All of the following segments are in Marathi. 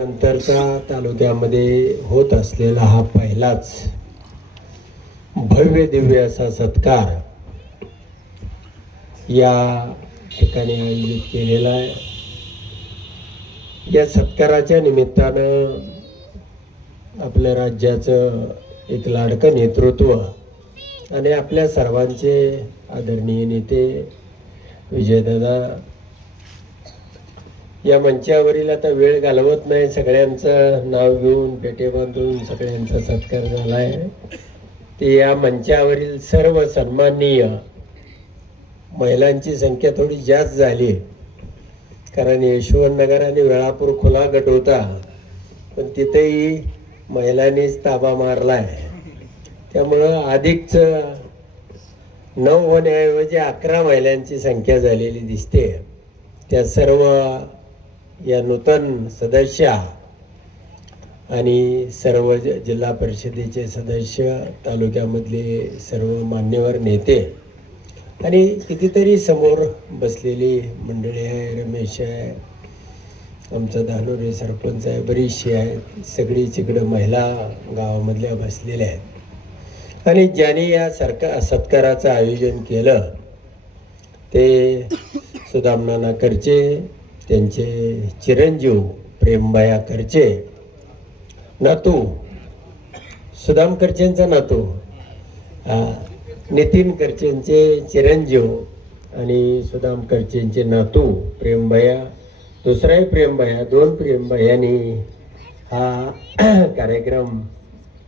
नंतरचा तालुक्यामध्ये होत असलेला हा पहिलाच भव्य दिव्य असा सत्कार या ठिकाणी आयोजित केलेला आहे. या सत्काराच्या निमित्तानं आपल्या राज्याचं एक लाडकं नेतृत्व आणि आपल्या सर्वांचे आदरणीय नेते विजयदादा या मंचावरील आता वेळ घालवत नाही, सगळ्यांचं नाव घेऊन पेटे बांधून सगळ्यांचा सत्कार झाला आहे. ते या मंचावरील सर्व सन्माननीय महिलांची संख्या थोडी जास्त झाली, कारण यशवंतनगर आणि वेळापूर खुला गट होता, पण तिथेही महिलांनीच ताबा मारलाय. त्यामुळं अधिकच 9 होण्याऐवजी 11 महिलांची संख्या झालेली दिसते. त्या सर्व या नूतन सदस्या आणि सर्व जिल्हा परिषदेचे सदस्य, तालुक्यामधले सर्व मान्यवर नेते आणि कितीतरी समोर बसलेली मंडळी आहे. रमेश आहे, आमचा धानोरे सरपंच आहे, बरीचशी आहेत, सगळीच इकडं महिला गावामधल्या बसलेल्या आहेत. आणि ज्यांनी या सत्काराचं आयोजन केलं ते सुदामनाना करचे, त्यांचे चिरंजीव प्रेमबाया करचे, नातू सुदाम करचेंचा नातू नितीन करचेंचे चिरंजीव आणि सुदाम करचेंचे नातू प्रेमबाया, दुसराही प्रेमबाया, 2 प्रेमबायांनी हा कार्यक्रम,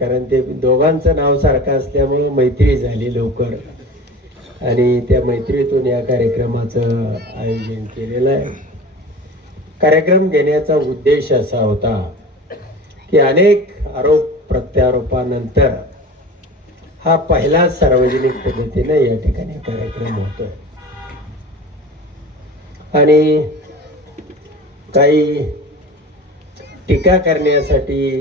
कारण ते दोघांचं नाव सारखं असल्यामुळे मैत्री झाली लवकर आणि त्या मैत्रीतून या कार्यक्रमाचं आयोजन केलेलं आहे. कार्यक्रम घेण्याचा उद्देश असा होता की अनेक आरोप प्रत्यारोपानंतर हा पहिला सार्वजनिक पद्धतीने या ठिकाणी कार्यक्रम होतो आणि काही टीका करण्यासाठी,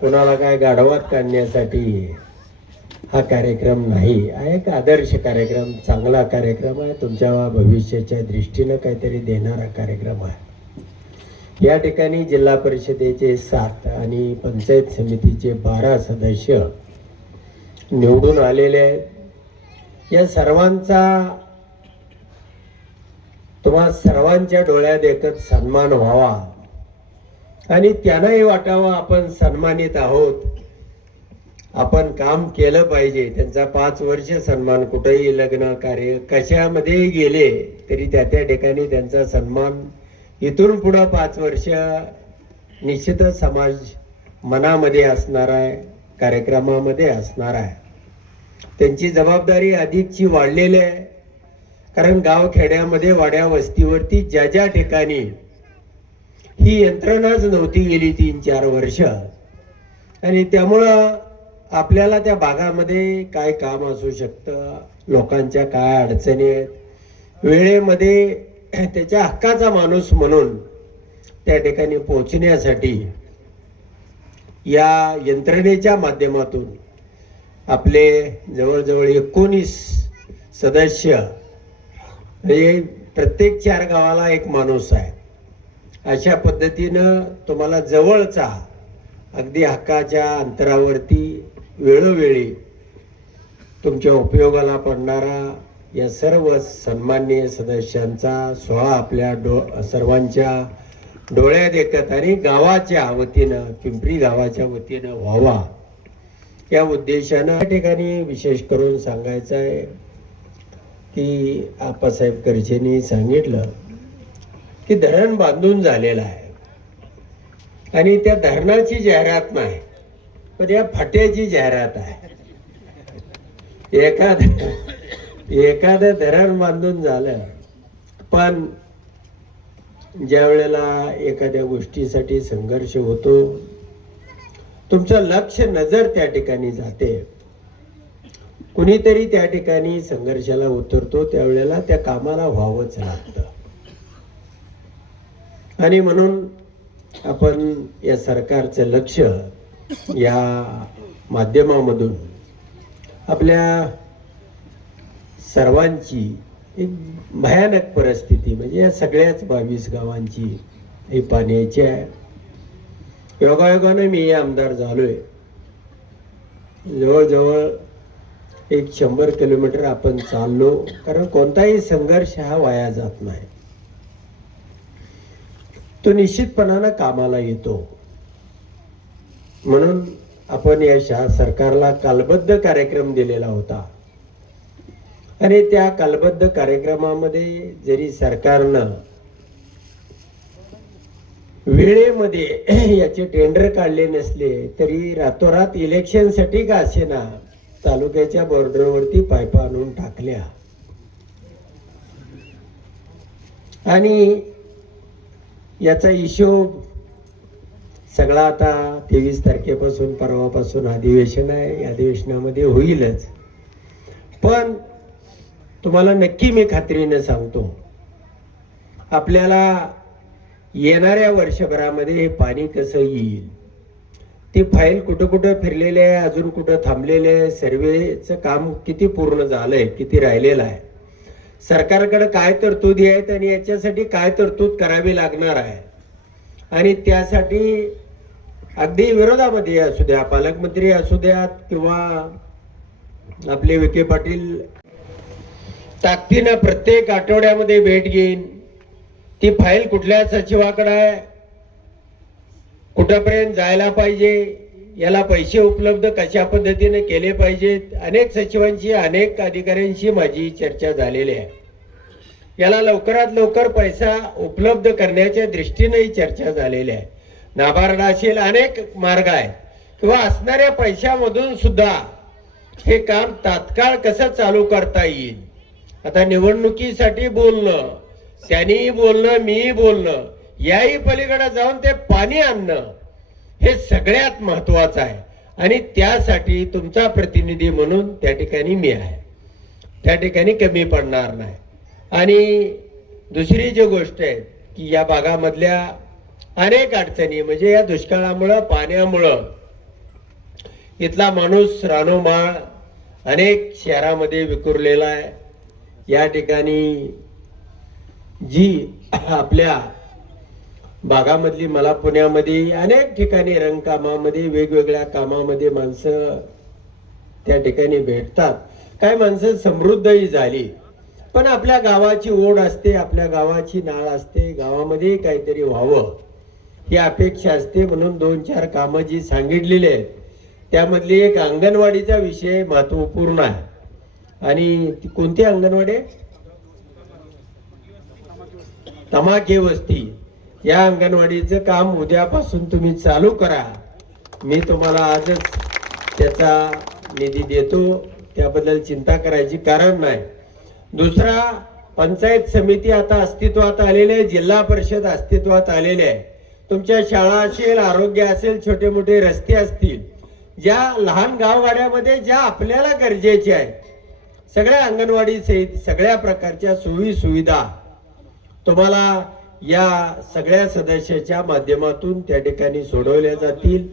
कोणाला काय गाढवात काढण्यासाठी हा कार्यक्रम नाही. हा एक आदर्श कार्यक्रम, चांगला कार्यक्रम आहे, तुमच्या भविष्याच्या दृष्टीनं काहीतरी देणारा कार्यक्रम आहे. या ठिकाणी जिल्हा परिषदेचे 7 आणि पंचायत समितीचे 12 सदस्य निवडून आलेले आहेत. या सर्वांचा तुम्हा सर्वांच्या डोळ्यात एकच सन्मान व्हावा आणि त्यांनाही वाटावं आपण सन्मानित आहोत, आपण काम केलं पाहिजे. त्यांचा 5 वर्ष सन्मान, कुठेही लग्न कार्य कशामध्येही गेले तरी त्या त्या ठिकाणी त्यांचा सन्मान इथून पुढं 5 वर्ष निश्चितच समाज मनामध्ये असणार आहे, कार्यक्रमामध्ये असणार आहे. त्यांची जबाबदारी अधिकची वाढलेली आहे, कारण गावखेड्यामध्ये वाड्या वस्तीवरती ज्या ज्या ठिकाणी ही यंत्रणाच नव्हती गेली 3-4 वर्ष, आणि त्यामुळं आपल्याला त्या भागामध्ये काय काम असू शकतं, लोकांच्या काय अडचणी आहेत, वेळेमध्ये त्याच्या हक्काचा माणूस म्हणून त्या ठिकाणी पोहोचण्यासाठी या यंत्रणेच्या माध्यमातून आपले जवळजवळ 19 सदस्य, म्हणजे प्रत्येक 4 गावाला एक माणूस आहे. अशा पद्धतीनं तुम्हाला जवळचा, अगदी हक्काच्या अंतरावरती वेळोवेळी तुमच्या उपयोगाला पडणारा या सर्व सन्माननीय सदस्यांचा सोहळा आपल्या सर्वांच्या डोळ्यात एकत आणि गावाच्या वतीनं, पिंपरी गावाच्या वतीनं व्हावा या उद्देशानं या ठिकाणी विशेष करून सांगायचं आहे की आप्पासाहेब करचेंनी सांगितलं की धरण बांधून झालेलं आहे आणि त्या धरणाची जाहिरात नाही, पण या फाट्याची जाहिरात आहे. एखादं धरण बांधून झालं, पण ज्या वेळेला एखाद्या गोष्टीसाठी संघर्ष होतो, तुमचं लक्ष नजर त्या ठिकाणी जाते, कुणीतरी त्या ठिकाणी संघर्षाला उतरतो, त्यावेळेला त्या कामाला व्हावंच लागतं. आणि म्हणून आपण या सरकारचं लक्ष या माध्यमामधून आपल्या सर्वांची एक भयानक परिस्थिती, म्हणजे या सगळ्याच 22 गावांची ही पाण्याची आहे. योगायोगाने मी आमदार झालोय. जवळजवळ 100 किलोमीटर आपण चाललो, कारण कोणताही संघर्ष हा वाया जात नाही, तो निश्चितपणानं कामाला येतो. म्हणून आपण या सरकारला कालबद्ध कार्यक्रम दिलेला होता आणि त्या कालबद्ध कार्यक्रमामध्ये जरी सरकारनं वेळेमध्ये याचे टेंडर काढले नसले तरी रातोरात इलेक्शनसाठी का असेना तालुक्याच्या बॉर्डरवरती पाईपा आणून टाकल्या आणि याचा हिशोब सगळा आता 23 तारखेपासून परवापासून अधिवेशन आहे, या अधिवेशनामध्ये होईलच. पण तुम्हाला नक्की मी खात्रीने सांगतो, आपल्याला येणाऱ्या वर्षभरामध्ये हे पाणी कसं येईल, ती फाईल कुठं कुठं फिरलेली आहे, अजून कुठं थांबलेले आहे, सर्वेचं काम किती पूर्ण झालंय, किती राहिलेलं आहे, सरकारकडे काय तरतुदी आहेत आणि याच्यासाठी काय तरतूद करावी लागणार आहे. आणि त्यासाठी अगदी विरोधामध्ये असू द्या, पालकमंत्री असू द्यात किंवा आपले विखे पाटील ताकदीनं प्रत्येक आठवड्यामध्ये भेट घेईन, ती फाईल कुठल्या सचिवाकडे आहे, कुठपर्यंत जायला पाहिजे, याला पैसे उपलब्ध कशा पद्धतीने केले पाहिजेत. अनेक सचिवांशी अनेक अधिकाऱ्यांशी माझी चर्चा झालेली आहे. याला लवकरात लवकर पैसा उपलब्ध करण्याच्या दृष्टीनेही चर्चा झालेली आहे. नाबार्ड असेल, अनेक मार्ग आहेत किंवा असणाऱ्या पैशामधून सुद्धा हे काम तात्काळ कसं चालू करता येईल. आता निवडणुकीसाठी बोलणं, त्यांनीही बोलणं, मीही बोलणं, याही पलीकडे जाऊन ते पाणी आणणं हे सगळ्यात महत्वाचं आहे आणि त्यासाठी तुमचा प्रतिनिधी म्हणून त्या ठिकाणी मी आहे, त्या ठिकाणी कमी पडणार नाही. आणि दुसरी जी गोष्ट आहे की या भागामधल्या अनेक अडचणी, म्हणजे या दुष्काळामुळं, पाण्यामुळं इथला माणूस रानोमाळ अनेक शहरामध्ये विखुरलेला आहे. या ठिकाणी जी आपल्या भागामधली, मला पुण्यामध्ये अनेक ठिकाणी रंगकामामध्ये, वेगवेगळ्या कामामध्ये माणसं त्या ठिकाणी भेटतात. काही माणसं समृद्धही झाली, पण आपल्या गावाची ओढ असते, आपल्या गावाची नाळ असते, गावामध्ये काहीतरी व्हावं ही अपेक्षा असते. म्हणून 2-4 कामं जी सांगितलेली आहेत त्यामधली एक अंगणवाडीचा विषय महत्वपूर्ण आहे. आणि ती कोणती अंगणवाडी? तमाके वस्ती. या अंगणवाडीचं काम उद्यापासून तुम्ही चालू करा. मी तुम्हाला आजच त्याचा निधी देतो, त्याबद्दल चिंता करायची कारण नाही. दुसरा, पंचायत समिती आता अस्तित्वात आलेली आहे, जिल्हा परिषद अस्तित्वात आलेले आहे. तुमच्या शाळा असेल, आरोग्य असेल, छोटे मोठे रस्ते असतील, ज्या लहान गावगाड्यामध्ये ज्या आपल्याला गरजेच्या आहेत, सगळ्या अंगणवाडी सहित सगळ्या प्रकारच्या सोयी सुविधा तुम्हाला या सगळ्या सदस्याच्या माध्यमातून त्या ठिकाणी सोडवल्या जातील.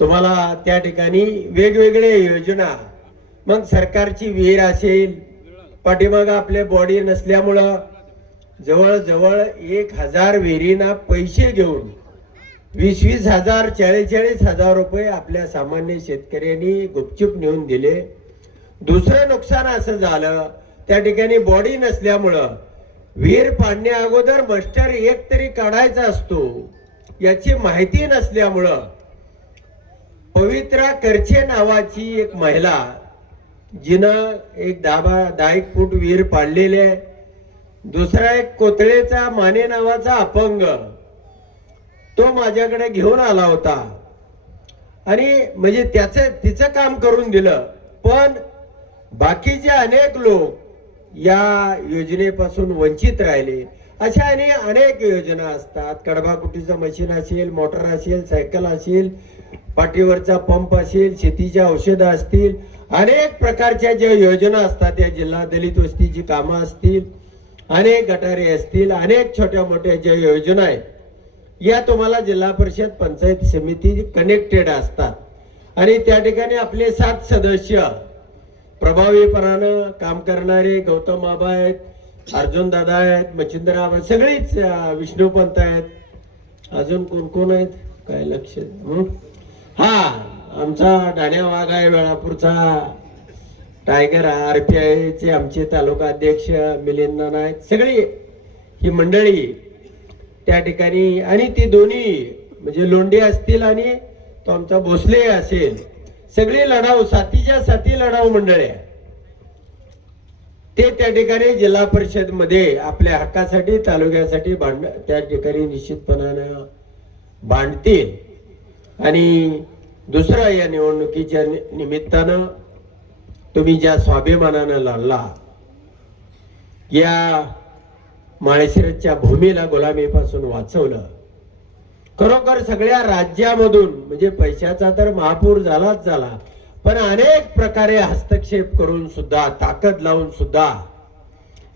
तुम्हाला त्या ठिकाणी वेगवेगळ्या योजना, मग सरकारची विहीर असेल, पाठीमाग आपले बॉडी नसल्यामुळं जवळजवळ 1000 विहिरींना पैसे घेऊन 20-20 हजार, 40-40 हजार रुपये आपल्या सामान्य शेतकऱ्यांनी गुपचूप नेऊन दिले. दुसरं नुकसान असं झालं, त्या ठिकाणी बॉडी नसल्यामुळं विहीर पाडण्या अगोदर मास्टर एक तरी काढायचा असतो, याची माहिती नसल्यामुळं पवित्रा करचे नावाची एक महिला, जिनं एक 10 फूट विहीर पाडलेली आहे. दुसरा एक कोतळेचा माने नावाचा अपंग, तो माझ्याकडे घेऊन आला होता आणि म्हणजे तिचं काम करून दिलं. पण बाकीचे अनेक लोक या योजनेपासून वंचित राहिले. अशा अनेक योजना असतात. कडबाकुटीचं मशीन असेल, मोटर असेल, सायकल असेल, पाठीवरचा पंप असेल, शेतीच्या औषधं असतील, अनेक प्रकारच्या ज्या योजना असतात, त्या जिल्हा दलित वस्तीची कामं असतील, अनेक गटारे असतील, अनेक छोट्या मोठ्या ज्या योजना आहेत, या तुम्हाला जिल्हा परिषद पंचायत समिती कनेक्टेड असतात. आणि त्या ठिकाणी आपले 7 सदस्य प्रभावीपणानं काम करणारे गौतम बाबा आहेत, अर्जुन दादा आहेत, मच्छिंद्र बाबा, सगळीच विष्णुपंत आहेत, अजून कोण कोण आहेत, काय लक्ष हा आमचा डाण्या वाघ आहे वेळापूरचा टायगर RPI चे आमचे तालुका अध्यक्ष मिलिंद नाईक सगळी ही मंडळी त्या ठिकाणी आणि ती दोन्ही म्हणजे लोंढे असतील आणि तो आमचा भोसले असेल सगळे लढाऊ साथीच्या साथी लढाऊ मंडळी ते त्या ठिकाणी जिल्हा परिषद मध्ये आपल्या हक्कासाठी तालुक्यासाठी त्या ठिकाणी निश्चितपणाने भांडतील. आणि दुसरा या निवडणुकीच्या निमित्तानं तुम्ही ज्या स्वाभिमानानं लढला या माळशिरसच्या भूमीला गुलामीपासून वाचवलं. खरोखर सगळ्या राज्यामधून म्हणजे पैशाचा तर महापूर झालाच झाला पण अनेक प्रकारे हस्तक्षेप करून सुद्धा ताकद लावून सुद्धा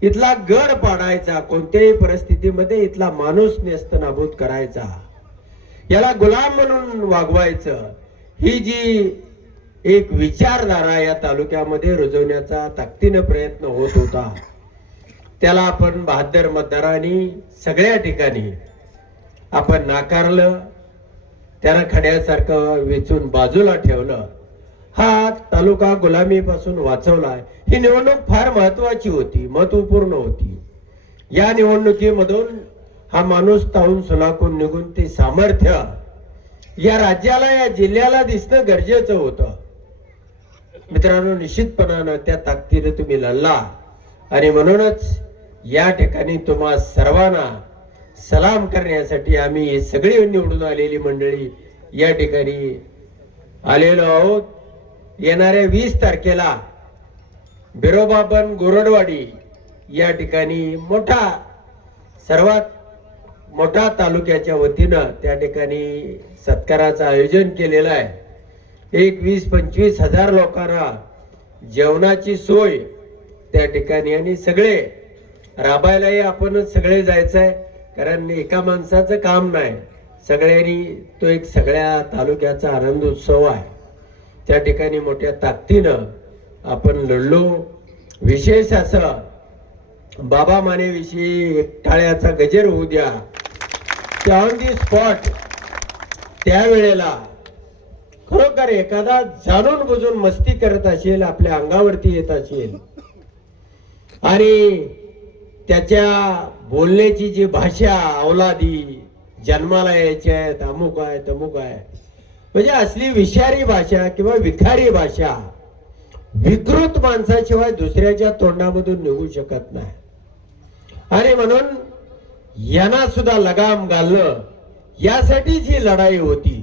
इथला गड पाडायचा कोणत्याही परिस्थितीमध्ये इथला माणूस नेस्तनाबूत करायचा याला गुलाम म्हणून वागवायचं ही जी एक विचारधारा या तालुक्यामध्ये रुजवण्याचा ताकदीने प्रयत्न होत होता त्याला आपण 72 मतदारांनी सगळ्या ठिकाणी आपण नाकारलं. त्याला खड्यासारखं वेचून बाजूला ठेवलं. हा तालुका गुलामीपासून वाचवला. ही निवडणूक फार महत्वाची होती महत्वपूर्ण होती. या निवडणुकीमधून हा माणूस तावून सुलाखून निघून ते सामर्थ्य या राज्याला या जिल्ह्याला दिसणं गरजेचं होतं. मित्रांनो निश्चितपणानं त्या ताकदीने तुम्ही लढला आणि म्हणूनच या ठिकाणी तुम्हा सर्वांना सलाम करण्यासाठी आम्ही हे सगळे निवडून आलेली मंडळी या ठिकाणी आलेलो आहोत. येणाऱ्या 20 तारखेला बिरोबाबन गोरडवाडी या ठिकाणी सर्वात मोठा तालुक्याच्या वतीनं त्या ठिकाणी सत्काराचं आयोजन केलेलं आहे. 20-25 हजार लोकांना जेवणाची सोय त्या ठिकाणी आणि सगळे राबायलाही आपणच सगळे जायचंय कारण एका माणसाचं काम नाही सगळ्यांनी तो एक सगळ्या तालुक्याचा आनंद उत्सव आहे. त्या ठिकाणी मोठ्या ताकदीनं आपण लढलो. विशेष असं बाबा मानेविषयी एक टाळ्याचा गजर होऊ द्या. ऑन दी स्पॉट त्यावेळेला खरोखर एखादा जाणून बुजून मस्ती करत असेल आपल्या अंगावरती येत असेल आणि त्याच्या बोलण्याची जी भाषा अवलादी जन्माला यायची आहे अमुक आहे तमुक आहे म्हणजे असली विषारी भाषा किंवा विखारी भाषा विकृत माणसाशिवाय दुसऱ्याच्या तोंडामधून निघू शकत नाही. आणि म्हणून यांना सुद्धा लगाम घालणं यासाठीच ही लढाई होती.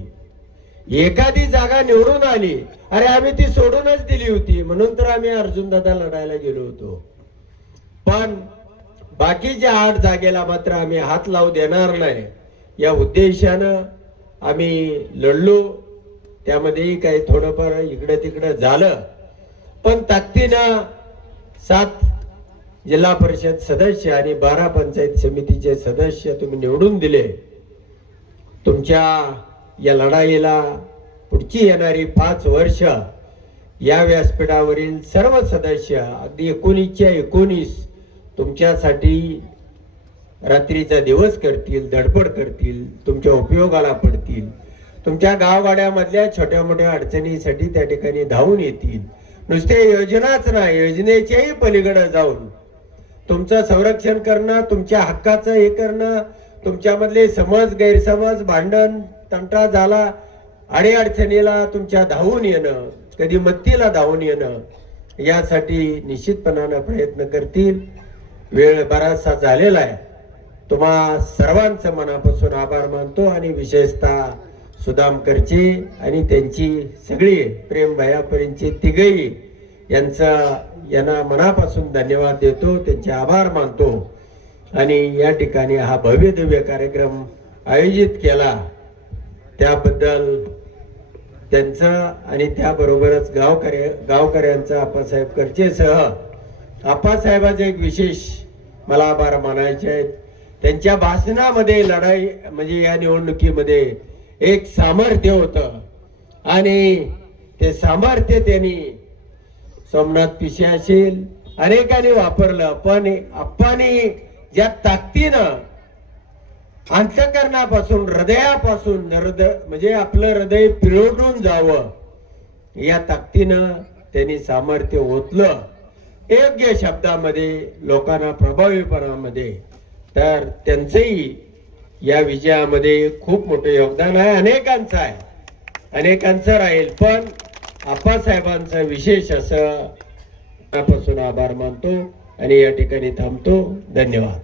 एखादी जागा निवडून आली अरे आम्ही ती सोडूनच दिली होती म्हणून तर आम्ही अर्जुनदादा लढायला गेलो होतो. पण बाकीच्या 8 जागेला मात्र आम्ही हात लावू देणार नाही या उद्देशानं आम्ही लढलो. त्यामध्येही काही थोडंफार इकडे तिकडे झालं पण ताकदीनं 7 जिल्हा परिषद सदस्य आणि 12 पंचायत समितीचे सदस्य तुम्ही निवडून दिले. तुमच्या या लढाईला पुढची येणारी 5 वर्ष या व्यासपीठावरील सर्व सदस्य अगदी 19च्या 19 तुमच्यासाठी रात्रीचा दिवस करतील धडपड करतील तुमच्या उपयोगाला पडतील. तुमच्या गावगाड्यामधल्या छोट्या मोठ्या अडचणीसाठी त्या ठिकाणी धावून येतील. नुसते योजनाच नाही योजनेच्याही पलीकडे जाऊन तुमचं संरक्षण करणं तुमच्या हक्काचं हे करणं तुमच्यामधले समज गैरसमज भांडण तंटा झाला अडीअडचणीला तुमच्या धावून येणं कधी मत्तीला धावून येणं यासाठी निश्चितपणाने प्रयत्न करतील. वेळ बराचसा झालेला आहे. तुम्हा सर्वांचं मनापासून आभार मानतो आणि विशेषतः सुदामकरची आणि त्यांची सगळी प्रेमभयापर्यंतची तिघही यांना मनापासून धन्यवाद देतो त्यांचे आभार मानतो. आणि या ठिकाणी हा भव्य दिव्य कार्यक्रम आयोजित केला त्याबद्दल त्यांचं आणि त्याबरोबरच गावकऱ्यांचं आप्पासाहेब करचेसह आप्पासाहेबांचे एक विशेष मला आभार मानायचे आहेत. त्यांच्या भाषणामध्ये लढाई म्हणजे या निवडणुकीमध्ये एक सामर्थ्य होतं आणि ते सामर्थ्य त्यांनी सोमनाथ पिशे असेल अनेकांनी वापरलं पण आप्पांनी ज्या ताकदीनं अंतःकरणापासून हृदयापासून म्हणजे आपलं हृदय पिळवून जावं या ताकदीनं त्यांनी सामर्थ्य ओतलं योग्य शब्दामध्ये लोकांना प्रभावीपणामध्ये. तर त्यांचंही या विजयामध्ये खूप मोठं योगदान आहे, अनेकांचं आहे, अनेकांचं राहील. पण आप्पासाहेबांचं विशेष असं मनापासून आभार मानतो आणि या ठिकाणी थांबतो. धन्यवाद.